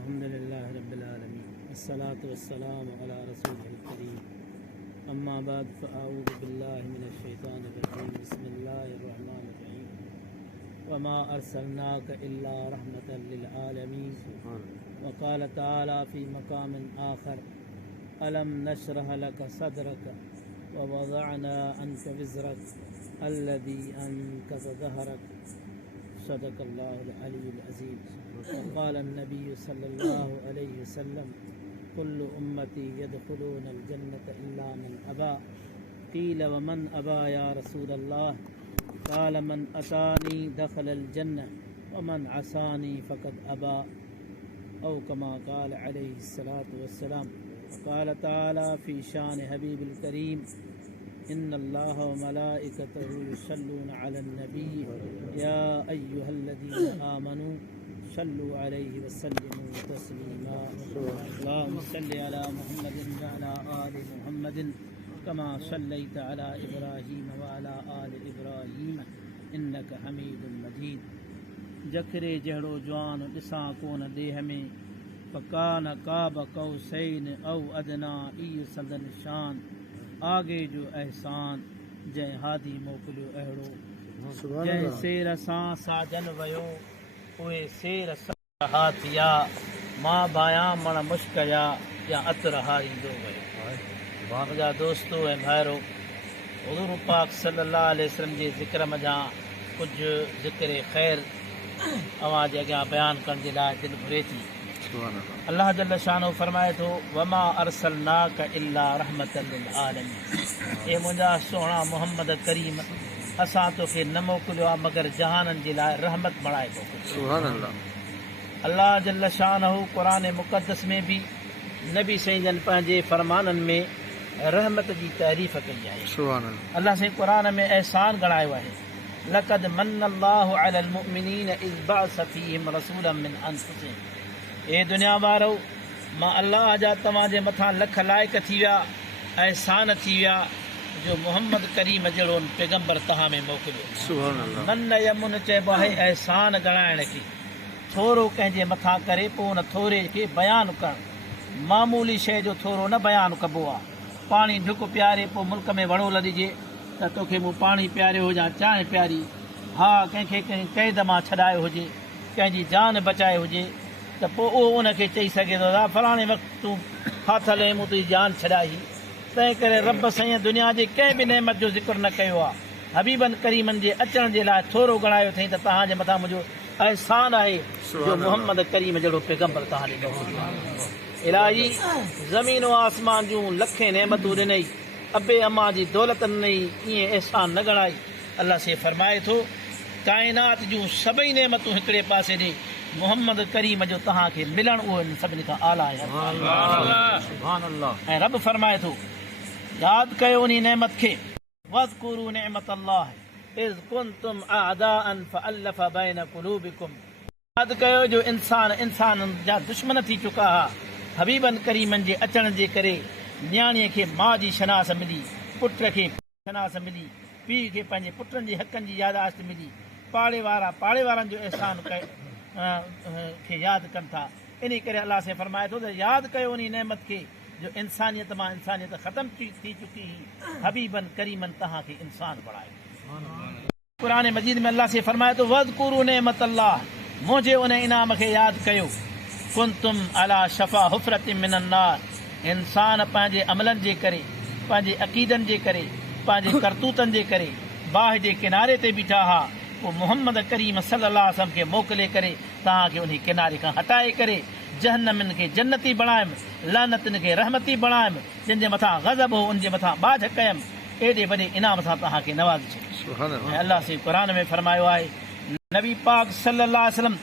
الحمد لله رب العالمين والصلاة والسلام على رسوله الكريم أما بعد فأعوذ بالله من الشيطان الرجيم بسم الله الرحمن الرحيم وما أرسلناك إلا رحمة للعالمين وقال تعالى في مقام آخر ألم نشرح لك صدرك ووضعنا عنك وزرك الذي أنقض ظهرك صدق الله العلي العظيم. وقال النبي صلى الله عليه وسلم كل أمتي يدخلون الجنة إلا من أبى قيل ومن أبى يا رسول الله قال من أتاني دخل الجنة ومن عصاني فقد أبى أو كما قال عليه الصلاة والسلام. قال تعالى في شان حبيب الكريم إن الله وملائكته يصلون على النبي يا أيها الذين آمنوا صلوا عليه وسلموا تسليما. اللهم صل على محمد وعلى آل محمد كما صليت على إبراهيم وعلى آل إبراهيم إنك حميد مجيد. जकरे जहिड़ो जवान ॾिसां कोन देह में फकान काब कौसैन औ अदना इहो सदन शान आगे जो एहसान जंहिं हादी मोकिलियो अहिड़ो जंहिं सेर सां साजन वियो उहे सेर हा थिया मां बायां मण मुश्क या अतर हारींदो वियो। मुंहिंजा दोस्तो ऐं भाइरो हुज़ूर पाक सल्लल्लाहु अलैहि वसल्लम जे ज़िक्र मथां कुझु ज़िक्र ख़ैर अवां जे अॻियां बयानु करण जे लाइ दिलि घुरे थी। अल्लाह जल्ल शानो फरमाए थो वमा अरसलनाक इल्ला रहमतन लिल आलमीन। ए मुंहिंजा सुहिणा मोहम्मद करीम असां तोखे न मोकिलियो आहे मगर जहाननि जे लाइ रहमत बणाए मोकिलियो। अल्लाह जल्ल शानहू क़ुरान मुक़द्दस में बि नबी सईदन पंहिंजे फरमाननि में रहमत जी तारीफ़ कई आहे। अल्लाह साईं क़ुरान में एहसान ॻणायो आहे लक़द मन्न अल्लाहु अलल मुमिनीन इज़ बअस फ़ीहिम रसूलन मिन अनफुसिहिम। ए दुनिया वारो मां अल्लाह जा तव्हांजे मथां लख लाइक़ थी विया एहसान थी विया जो मोहम्मद करीम जहिड़ो पैगंबर तव्हां में मोकिलियो। मन यमुन चइबो आहे एहसान ॻणाइण खे थोरो कंहिंजे मथां करे पोइ उन थोरे खे बयानु करणु। मामूली शइ जो थोरो न बयानु कबो आहे। पाणी ढुक प्यारे पोइ मुल्क में वणो लॾिजे त तोखे मूं पाणी प्यारियो हुजां चांहि प्यारी। हा कंहिंखे कंहिं क़ैद मां छॾायो हुजे कंहिंजी जान बचाए हुजे त पोइ उहो उनखे चई सघे थो फलाणे वक़्तु तूं हथ हले मूं तुंहिंजी जान छॾाई। तंहिं करे रब साईं दुनिया जे कंहिं बि नेमत जो ज़िक्र न कयो आहे। हबीबनि करीमनि जे अचण जे लाइ थोरो ॻणायो अथई त तव्हांजे मथां मुंहिंजो अहसान आहे जो मोहम्मद करीम जहिड़ो पैगंबर तव्हां ॾे मोकिलियो। इलाही ज़मीन आसमान जूं लखे नेमतूं ॾिनई अबे अम्मा जी दौलत ॾिनई ईअं अहसान न ॻणाई। अल्लाह से फरमाए थो काइनात जूं सभई नेमतूं हिकिड़े पासे ॾे मोहम्मद करीम जो तव्हांखे मिलणु उहो सभिनी खां आला आहे। ऐं रब फरमाए थो यादि कयो उन नेमत खे वज़कुरू निअमत अल्लाह इज़ कुंतुम अअदाअन फअल्लफ़ बैन क़ुलूबिकुम। यादि कयो जो इंसाननि जा दुश्मन थी चुका हुआ। हबीबनि करीमनि जे अचण जे करे न्याणीअ खे माउ जी शनास मिली पुट खे शनास मिली पीउ खे पंहिंजे पुटनि जे हक़नि जी यादाश्त मिली। पाड़े वारनि जो एहसान खे यादि कनि था। इन करे अल्लाह से फरमाए थो त यादि कयो उन नेमत खे जो इंसानियत मां इंसानियत ख़तम थी चुकी हुई हबीबनि करीमनि तव्हांखे इंसान बणायो। क़ुरान मजीद में अल्लाह से फरमाए थो वज़कुरू नेमत अल्लाह मुंहिंजे उन इनाम खे यादि कयो कुंतुम अला शफ़ा हुफ़रतिन मिनन नार। इंसान पंहिंजे अमलनि जे करे पंहिंजे अक़ीदनि जे करे पंहिंजे करतूतनि जे करे बाहि जे किनारे ते बीठा हुआ। पोइ मोहम्मद करीम सल्लल्लाहु अलैहि वसल्लम खे मोकिले करे तव्हांखे उन किनारे खां हटाए करे जहन्नमिन खे जन्नती बणायमि लानतिन खे रहमती बणायमि। जंहिंजे मथां गज़ब हो उनजे मथां बाझ कयमि एॾे वॾे इनाम सां तव्हांखे नवाज़ छॾियो। ऐं अल्लाह से क़ुरान में फरमायो आहे नबी पाक सल्लल्लाहु अलैहि वसल्लम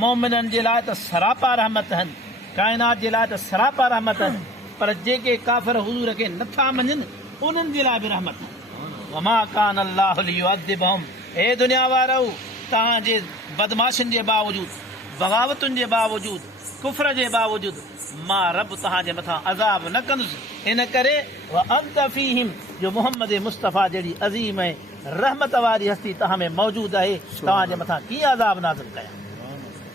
मोमिननि जे लाइ त सरापा रहमत आहिनि काइनात जे लाइ त सरापा रहमत आहिनि पर जेके काफ़िर हुज़ूर खे नथा मञनि उन्हनि जे लाइ बि रहमत आहे। वमा कान अल्लाहु लियुअज़्ज़िबहुम। हे दुनिया वारो तव्हांजे बदमाशियुनि जे बावजूदु बग़ावतुनि जे बावजूदु कुफ़र जे बावजूदु मां रब तव्हांजे मथां अज़ाब न कंदुसि। इन करे व अंत फ़ीहिम जो मोहम्मद मुस्तफ़ा जहिड़ी अज़ीम ऐं रहमत वारी हस्ती तव्हां में मौजूदु आहे तव्हांजे मथां कीअं अज़ाब नाज़िल कयां।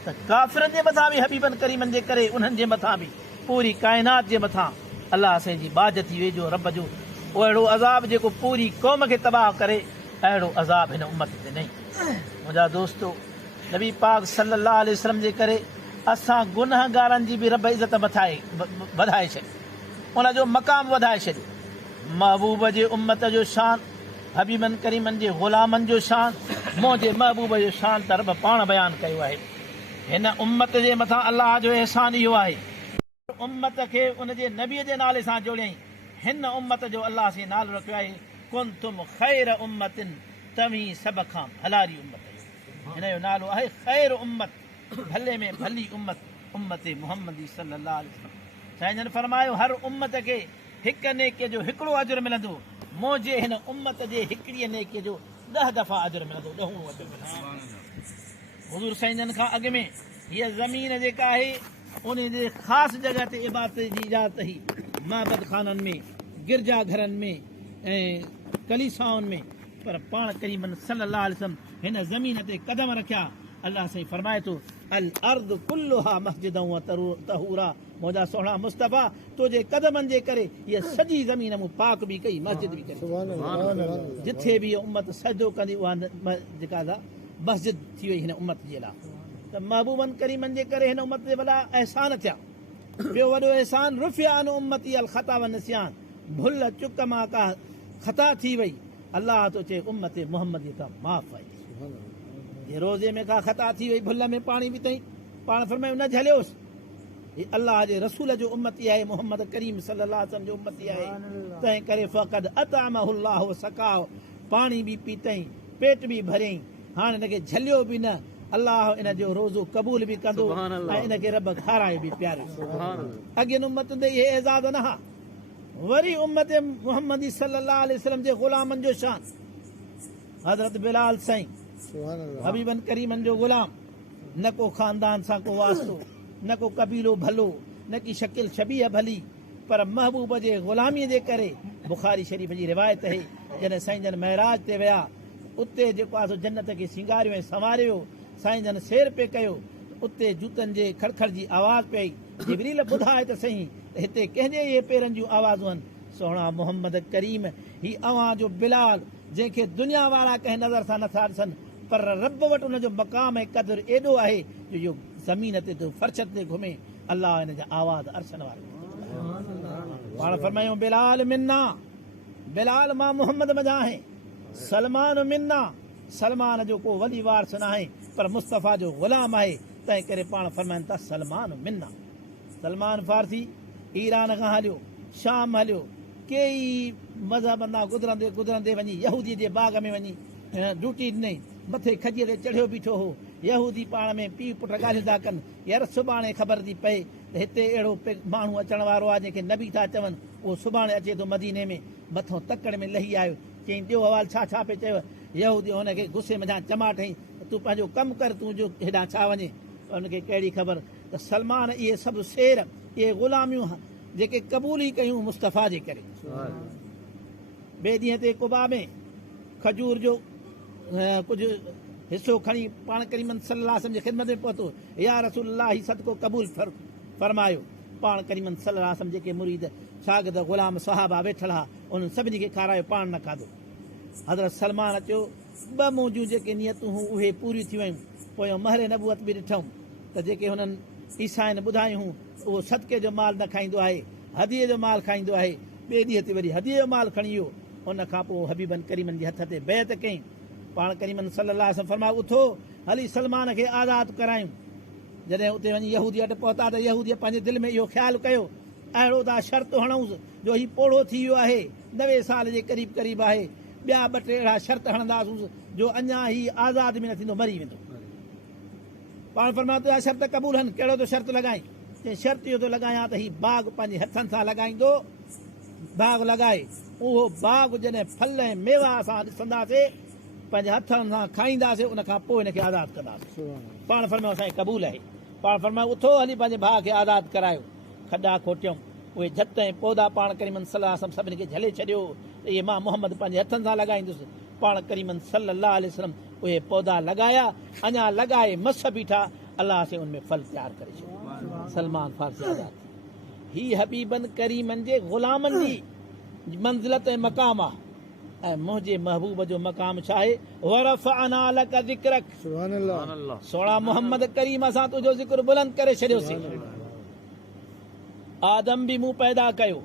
त काफ़िरनि जे मथां बि हबीबन करीमनि जे करे उन्हनि जे मथां बि पूरी काइनात जे मथां अलाह असांजी बाज थी वेझो रब जो अहिड़ो अज़ाब जेको पूरी क़ौम खे तबाह करे अहिड़ो अज़ाब हिन उम्मत ते नहीं। मुंहिंजा दोस्तो नबी पाक सल्लल्लाहु अलैहि वसल्लम जे करे असां गुनहगारनि जी बि रब इज़त वधाए छॾी, उनजो मक़ाम वधाए छॾियो। महबूब जे उम्मत जो शान, हबीबन करीमनि जे ग़ुलामनि जो शान, मुंहिंजे महबूब जो शान त रब पाण बयानु कयो आहे। हिन उम्मत जे मथां अलाह जो अहसान इहो आहे, उम्मत खे उनजे नबीअ जे नाले सां जोड़ियईं। हिन उम्मत जो अलाह से नालो रखियो आहे कुंतुम खैर उम्मतिन, तव्हीं सभ खां भलारी उम्मत। हिन जो नालो आहे ख़ैर उम्मत, भले में भली उम्मत, उम्मत मुहम्मदी सल्लल्लाहु अलैहि वसल्लम। साईं जन फरमायो हर उम्मत खे हिक नेकीअ जो हिकिड़ो अजर मिलंदो, मुंहिंजे हिन उम्मत जे हिकिड़ीअ नेकीअ जो 10 दफ़ा अजर मिलंदो, 10 अजर मिलंदो। हुज़ूर साईं जन खां अॻु में हीअ ज़मीन जेका आहे उन जे ख़ासि जॻह ते इबादत जी इजाज़त हुई, महबत खाननि में, गिरजा घरनि में ऐं कलीसाउनि में। पर पाण करीमन सल्लल्लाहु अलैहि वसल्लम हिन ज़मीन ते कदम रखिया। अलाह साईं फरमाए थो अल अर्द कुल्लुहा मस्जिदन व तहूरा, मुंहिंजा सोहणा मुस्तफ़ा तुंहिंजे कदमनि जे करे हीअ सॼी ज़मीन मूं पाक बि कई, मस्जिद बि कई। जिथे बि इहा उम्मत सजदो कंदी उहा जेका मस्जिद थी वई हिन उम्मत जे लाइ। त महबूबन करीमनि जे करे हिन उम्मत ते वॾा अहसान थिया। ॿियो वॾो अहसान रुफ़िया अन उम्मती अल ख़ता व निस्यान, भुल चुक मां का ख़ता थी वई, अलाह तो चए उम्मत मुहम्मदी खां माफ़ आई। ये रोज़े में का ख़ता थी वई, भुल में पाणी बि अथई, पाण फरमायो न झलियोसि, हीअ अलाह जे रसूल जो उम्मती आहे, मोहम्मद करीम सल्लल्लाहु अलैहि वसल्लम जो उम्मती आहे। तंहिं करे फ़क़द अतअमहुल्लाह व सक़ाह, पाणी बि पीतई, पेट बि भरियईं, हाणे हिनखे झलियो बि न, अलाह इन जो रोज़ो क़बूल बि कंदो ऐं इनखे रब खाराए बि प्यारे। अॻियनि उम्मतुनि ते इहे एज़ाज़ न हा। वरी उम्मत मुहम्मदी सल्लल्लाहु अलैहि वसल्लम जे ग़ुलामनि जो शान, हज़रत बिलाल साईं हबीबन करीमनि जो ग़ुलाम, न को ख़ानदान सां को वास्तो, न को कबीलो भलो, न की शकिल शबीह भली, पर महबूब जे ग़ुलामीअ जे करे बुखारी शरीफ़ जी रिवायत आहे जॾहिं साईं जन महराज ते विया, उते जेको आहे जन्नत खे सिंगारियो ऐं संवारियो, साईं जन सेर पे कयो, उते जूतनि जे खड़खड़ जी आवाज़ पई। जिबरील ॿुधाए त सही हिते कंहिंजे इहे पेरनि जूं आवाज़ूं आहिनि। सोहणा मोहम्मद करीम ही अव्हां जो बिलाल, जंहिंखे दुनिया वारा कंहिं नज़र सां नथा ॾिसनि, पर रब वटि उनजो मक़ाम ऐं क़दुरु एॾो आहे जो इहो ज़मीन ते फर्शत ते घुमे, अलाह हिन जा आवाज़ अर्शनि वारे। पाण फरमायूं बिलाल मिन्ना, बिलाल मां मोहम्मद मज़ा आहे। सलमान मिन्ना, सलमान जो को वॾी वारस न आहे, पर मुस्तफ़ा जो ग़ुलाम आहे। तंहिं करे पाण फरमाइनि था सलमान मिन्ना। सलमान फारसी ईरान खां हलियो, शाम हलियो, कई मज़हब मां गुज़रंदे गुज़रंदे वञी यहूदी जे बाग़ में वञी ड्यूटी ॾिनई, मथे खजीअ ते चढ़ियो बीठो हो। यहूदी पाण में पीउ पुट ॻाल्हियूं था कनि, यार सुभाणे ख़बर थी पए त हिते अहिड़ो माण्हू अचण वारो आहे जंहिंखे नबी था चवनि, उहो सुभाणे अचे थो मदीने में, मथां तकड़ में लही आयो। चई ॿियो हवालु छा छा पियो चयो? यहूदी हुनखे गुस्से मथां चमाट हईं, तूं पंहिंजो कमु कर, तूं जो हेॾां छा वञे, हुनखे कहिड़ी ख़बर त सलमान इहे सभु शेर, इहे ग़ुलामियूं जेके क़बूल ई कयूं मुस्तफ़ा जे करे। ॿिए ॾींहं ते कुबा में खजूर जो कुझु हिसो खणी पाण करीमन सल्लल्लाहु अलैहि वसल्लम जी ख़िदमत में पहुतो। या रसूलल्लाह ही सदको क़बूल फरमायो। पाण करीमन सल्लल्लाहु अलैहि वसल्लम जेके मुरीद शागिर्द ग़ुलाम सहाबा वेठल हा, उन्हनि सभिनी खे खारायो, पाण न खाधो। हज़रत सलमान अचो, ॿ मूं जूं जेके नियतूं हुयूं उहे पूरियूं थी वयूं। पोइ महर नबूअत बि ॾिठऊं त जेके हुननि ईसाइनि ॿुधायूं उहो सदके जो माल न खाईंदो आहे, हदीअ जो माल खाईंदो आहे। ॿिए ॾींहं ते वरी हदीअ जो माल खणी वियो। उन खां पोइ हबीबन करीमनि जे हथ ते बैत कयईं। पाण करीमन सल्लल्लाहु अलैहि वसल्लम फरमायो उथो हली सलमान खे आज़ादु करायूं। जॾहिं उते वञी यहूदी वटि पहुता त यहूदीअ पंहिंजे दिलि में इहो ख़्यालु कयो, अहिड़ो त शर्त हणूंसि जो हीउ पोड़ो थी वियो आहे, 90 साल जे क़रीब क़रीब आहे, ॿिया 2-3 अहिड़ा शर्त हणंदासीं जो अञा हीउ आज़ादु बि न थींदो, मरी वेंदो। पाण फरमायो तुंहिंजा शर्त क़बूल आहिनि, कहिड़ो तो शर्त लॻाई? चई शर्त इहो थो लॻायां त हीउ बाग़ पंहिंजे हथनि सां लॻाईंदो, बाग़ लॻाए, उहो बाग़ जॾहिं फल ऐं मेवा असां ॾिसंदासीं, पंहिंजे हथनि सां खाईंदासीं, उन खां पोइ हिनखे आज़ादु कंदासीं। पाण फरमायो असांखे क़बूल आहे। पाण फरमायो उथो हली पंहिंजे भाउ खे आज़ादु करायो। खॾा खोटियऊं, उहे झट ऐं पौधा पाण करीमन सल्लल्लाहु अलैहि वसल्लम सभिनी खे झले छॾियो त इहे मां मोहम्मद पंहिंजे हथनि सां लॻाईंदुसि। पाण करीमन सल्लल्लाहु अलैहि वसल्लम उहे पौधा लॻाया, अञा लॻाए मस बीठा, अल्लाह से उनमें फल तैयार करे छॾियो। सलमान फारसी आज़ाद ही हबीबन करीमन जे ग़ुलामन जी मंज़िलत ऐं मक़ाम आहे ऐं मुंहिंजे महबूब जो मक़ाम छा आहे? वरफ़अना लका ज़िक्रक, सुभान अल्लाह। सोणा मोहम्मद करीम असां तुंहिंजो ज़िक्र बुलंद करे छॾियोसीं। आदम भी मूं पैदा कयो,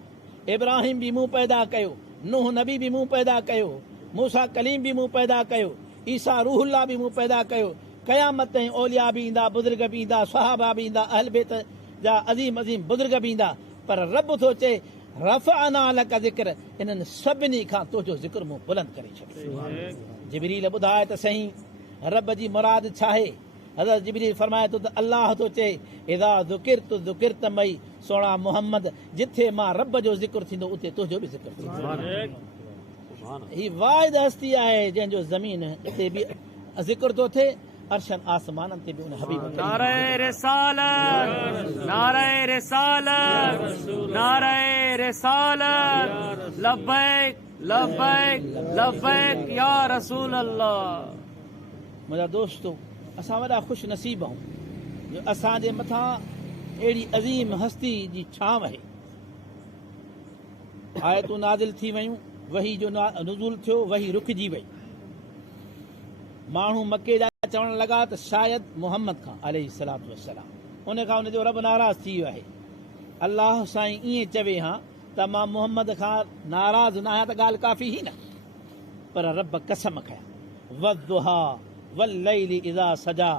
इब्राहिम भी मूं पैदा कयो, नूह नबी भी मूं पैदा कयो, मूसा कलीम भी मूं पैदा कयो, ईसा रूहुल्लाह भी मूं पैदा कयो। क़यामत ताईं औलिया भी ईंदा, बुज़ुर्ग भी ईंदा, सहाबा भी ईंदा, अहल बैत जा अज़ीम अज़ीम बुज़ुर्ग भी ईंदा, पर रब थो चए रफ़अना लका ज़िक्र, इन्हनि सभिनी खां तुंहिंजो ज़िक्र मूं बुलंद करे छॾियो। जिबरील ॿुधाए त सही रब जी मुराद छा आहे? हज़रत जिबरील फरमाए थो त अल्लाह थो चए इज़ा ज़ुकिरतु ज़ुकिरत मई, सोणा मोहम्मद जिथे मां रब जो ज़िक्र थींदो उते तुंहिंजो बि ज़िक्र थींदो। ही वाहिद हस्ती आहे जंहिंजो ज़मीन ते बि ज़िक्र थो थिए, अर्शन आसमाननि ते बि उन हबीब नारे रिसालत, नारे रिसालत, नारे रिसालत, लब्बैक लब्बैक लब्बैक या रसूल अल्लाह। मुंहिंजा दोस्तो, असां वॾा ख़ुशि नसीब आहियूं जो असांजे मथां अहिड़ी अज़ीम हस्ती जी छांव आहे। आयतूं नाज़िल थी वयूं, वही जो नुज़ूल थियो, वही रुकिजी वई। माण्हू मके जा चवण लॻा त शायदि मुहम्मद खां अलैहिस्सलातु वस्सलाम, उन खां उनजो रब नाराज़ थी वियो आहे। अल्लाह साईं ईअं चवे हा त मां मुहम्मद खां नाराज़ न आहियां त ॻाल्हि काफ़ी ई न, पर रब कसम खया वद्दुहा वल्लैलि इज़ा सजा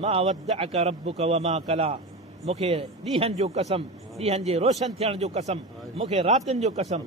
मा वद्दअक रब्बुक वमा कला। मूंखे ॾींहंनि जो कसम, ॾींहंनि जे रोशन थियण जो कसम, मूंखे रातिनि जो कसम,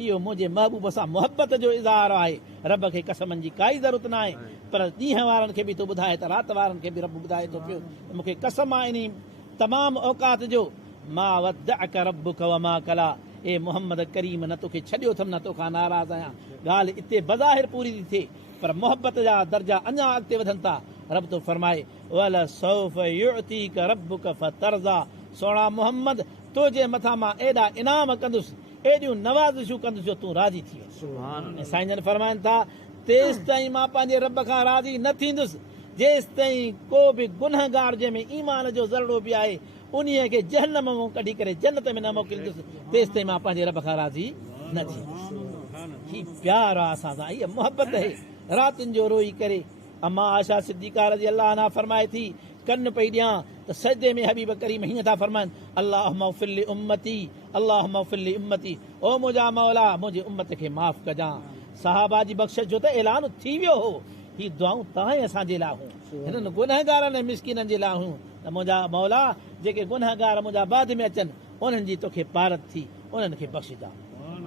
इहो मुंहिंजे महबूब सां मुहबत जो इज़हार आहे। रब खे कसमनि जी काई ज़रूरत न आहे, पर ॾींहं वारनि खे बि थो ॿुधाए त राति वारनि खे बि रब ॿुधाए थो पियो त मूंखे कसम आहे इन तमामु औकात जो। मा वद्दअक रब्बुक वमा कला, ए मोहम्मद करीम न तोखे छॾियो अथमि न तोखां नाराज़ आहियां। ॻाल्हि हिते बज़ाहिर पूरी थी थिए, पर मोहबत जा दर्जा अञा अॻिते वधनि था। रब तो फरमाए वल सौफ युअतीक रब्बुक फतरज़ा, सोणा मोहम्मद तुंहिंजे मथां मां एॾा इनाम कंदुसि, एॾियूं नवाज़िशूं कंदुसि जो तूं राज़ी थी वञे। साईं जन फरमाइनि था तेसि ताईं मां पंहिंजे रब खां राज़ी न थींदुसि जेसि ताईं को बि गुनहगार जंहिंमें ईमान जो ज़रड़ो बि आहे उन्हीअ खे जहन्नम मां कढी करे जन्नत में न मोकिलींदुसि, तेसि ताईं मां पंहिंजे रब खां राज़ी न थींदुसि। ही प्यार आहे असां सां, हीअ मोहबत आहे। रातिनि जो रोई करे अम्मा आशा सिद्दीक़ा रज़ी अल्लाह अन्हा फरमाए थी, कन पई ॾियां त सजदे में हबीब करीम हीअं था फरमाइनि अल्लाहुम्मा उग़फिर ली उम्मती, अल्लाहुम्मा उग़फिर ली उम्मती, ओ मुंहिंजा मौला मुंहिंजी उम्मत खे माफ़ कजां। सहाबा जी बख़्शिश जो त ऐलान थी वियो हो, ही दुआऊं तव्हां असांजे लाइ हूं, हिननि गुनहगारनि ऐं मिसकीननि जे लाइ हूं त मुंहिंजा मौला जेके गुनहगार मुंहिंजा बाद में अचनि उन्हनि जी तोखे पारत थी, उन्हनि खे बख़्शिजां।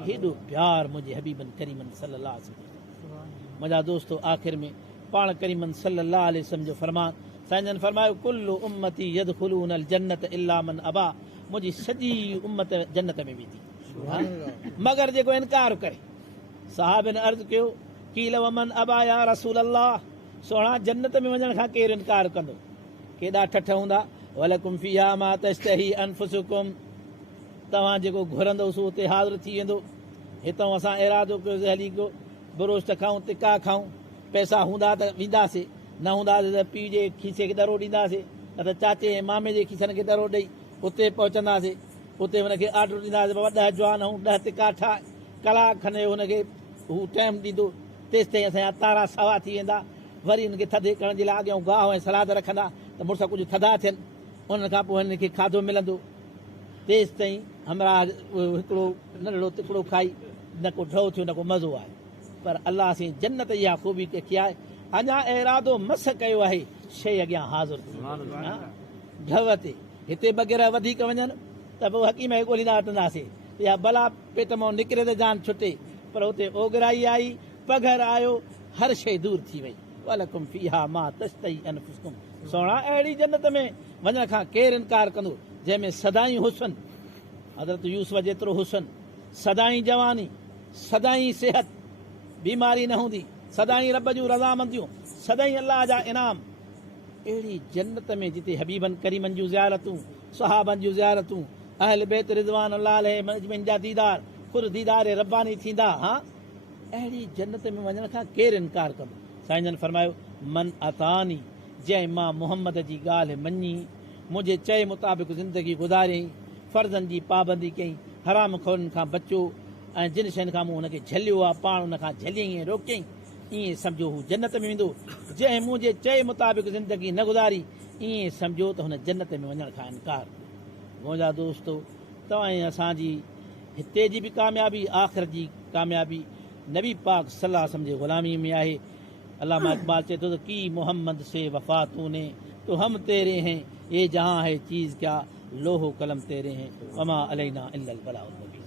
हेॾो प्यार मुंहिंजे हबीबनि करीमनि सल्लल्लाहु अलैहि वसल्लम। मुंहिंजा दोस्तो, आख़िर में पाण करीमनि सल्लल्लाहु अलैहि वसल्लम जो फरमान, साईं जन फरमायो कुल्लु उम्मती यदखुलून अल जन्नत इल्ला मन अबा, मुंहिंजी सॼी उम्मत जन्नत में वेंदी मगर जेको इनकार करे। साहबनि अर्ज़ु कयो कील वमन अबा या रसूल अल्लाह, सोणा जन्नत में वञण खां केरु इनकार कंदो? केॾा ठठ हूंदा। वलकुम फीहा मा तश्तही अनफुसुकुम, तव्हां जेको घुरंदो सो उते हाज़िर थी वेंदो। हितां असां इरादो कयोसीं हली को बुरोश्त खाऊं, तिका खाऊं, पैसा हूंदा त वेंदासीं, न हूंदा त पीउ जे खीसे खे दरो ॾींदासीं, न त चाचे ऐं मामे जे खीसनि खे दरो ॾेई उते पहुचंदासीं। उते हुनखे ऑर्डर ॾींदासीं, बाबा 10 जवान ऐं 10 तिका ठाहे, कलाक खनि हुनखे हू टाइम ॾींदो, तेसि ताईं असांजा तारा सावा थी वेंदा। वरी हुनखे थधे करण जे लाइ अॻियां गाहु ऐं सलाद रखंदा त मुड़ुस कुझु थधा थियनि, उन्हनि खां पोइ हिनखे खाधो मिलंदो। तेसि ताईं हमरा हिकिड़ो नंढड़ो तिकड़ो खाई न को ढो थियो न को मज़ो आहे। पर अलाह साईं जन्नत इहा ख़ूबी कई आहे, अञा इरादो मस कयो आहे शइ अॻियां हाज़िर थी ढव ते। हिते बग़ैर वधीक वञनि त पोइ हकीम खे ॻोल्हींदा हटंदासीं, या भला पेट मां निकिरे त जान छुटे, पर हुते ओघराई आई, पघर आयो, हर शइ दूर थी वई। वलकुम फीहा मा तश्तही अनफुसुकुम, सोणा अहिड़ी जन्नत में वञण खां केरु इनकार कंदो जंहिंमें सदाई हुसन, हज़रत यूसुफ जेतिरो हुसन, सदाई जवानी, सदाई सेहत, बीमारी न हूंदी, सदाई रब जूं रज़ामंदियूं, सदाई अल्लाह जा इनाम। अहिड़ी जन्नत में जिते हबीबनि करीमनि जूं ज़ियारतूं, सहाबनि जूं ज़ियारतूं, अहल बैत रिज़वान अल्लाह अलैहि मजमईन जा दीदार, ख़ुदि दीदार रब्बानी थींदा। हा, अहिड़ी जन्नत में वञण खां केरु इनकार कंदो? साईं जन फरमायो मन अतानी, जंहिं मां मुहम्मद जी ॻाल्हि मञी मुंहिंजे चए मुताबिक़ ज़िंदगी गुज़ारियईं फर्ज़नि जी पाबंदी कई हराम खोरनि खां बचो ऐं जिन शयुनि खां मूं हुनखे झलियो आहे पाण हुन खां झलियईं ऐं रोकियईं ईअं सम्झो हू जन्नत में वेंदो जंहिं मुंहिंजे चए मुताबिक़ ज़िंदगी न गुज़ारी ईअं सम्झो त हुन जन्नत में वञण खां इनकार मुंहिंजा दोस्तो तव्हां ऐं असांजी हिते जी बि कामयाबी आख़िर जी कामयाबी नबी पाक सल्लल्लाहु अलैहि वसल्लम जी ग़ुलामी में आहे अल्लामा इक़बाल चए थो त की मोहम्मद से वफ़ा तूने तो हम तेरे हैं ये जहाँ है चीज़ क्या लोहो कलम तेरे हैं वमा अलैना इल्लल बलाउल मुबीन।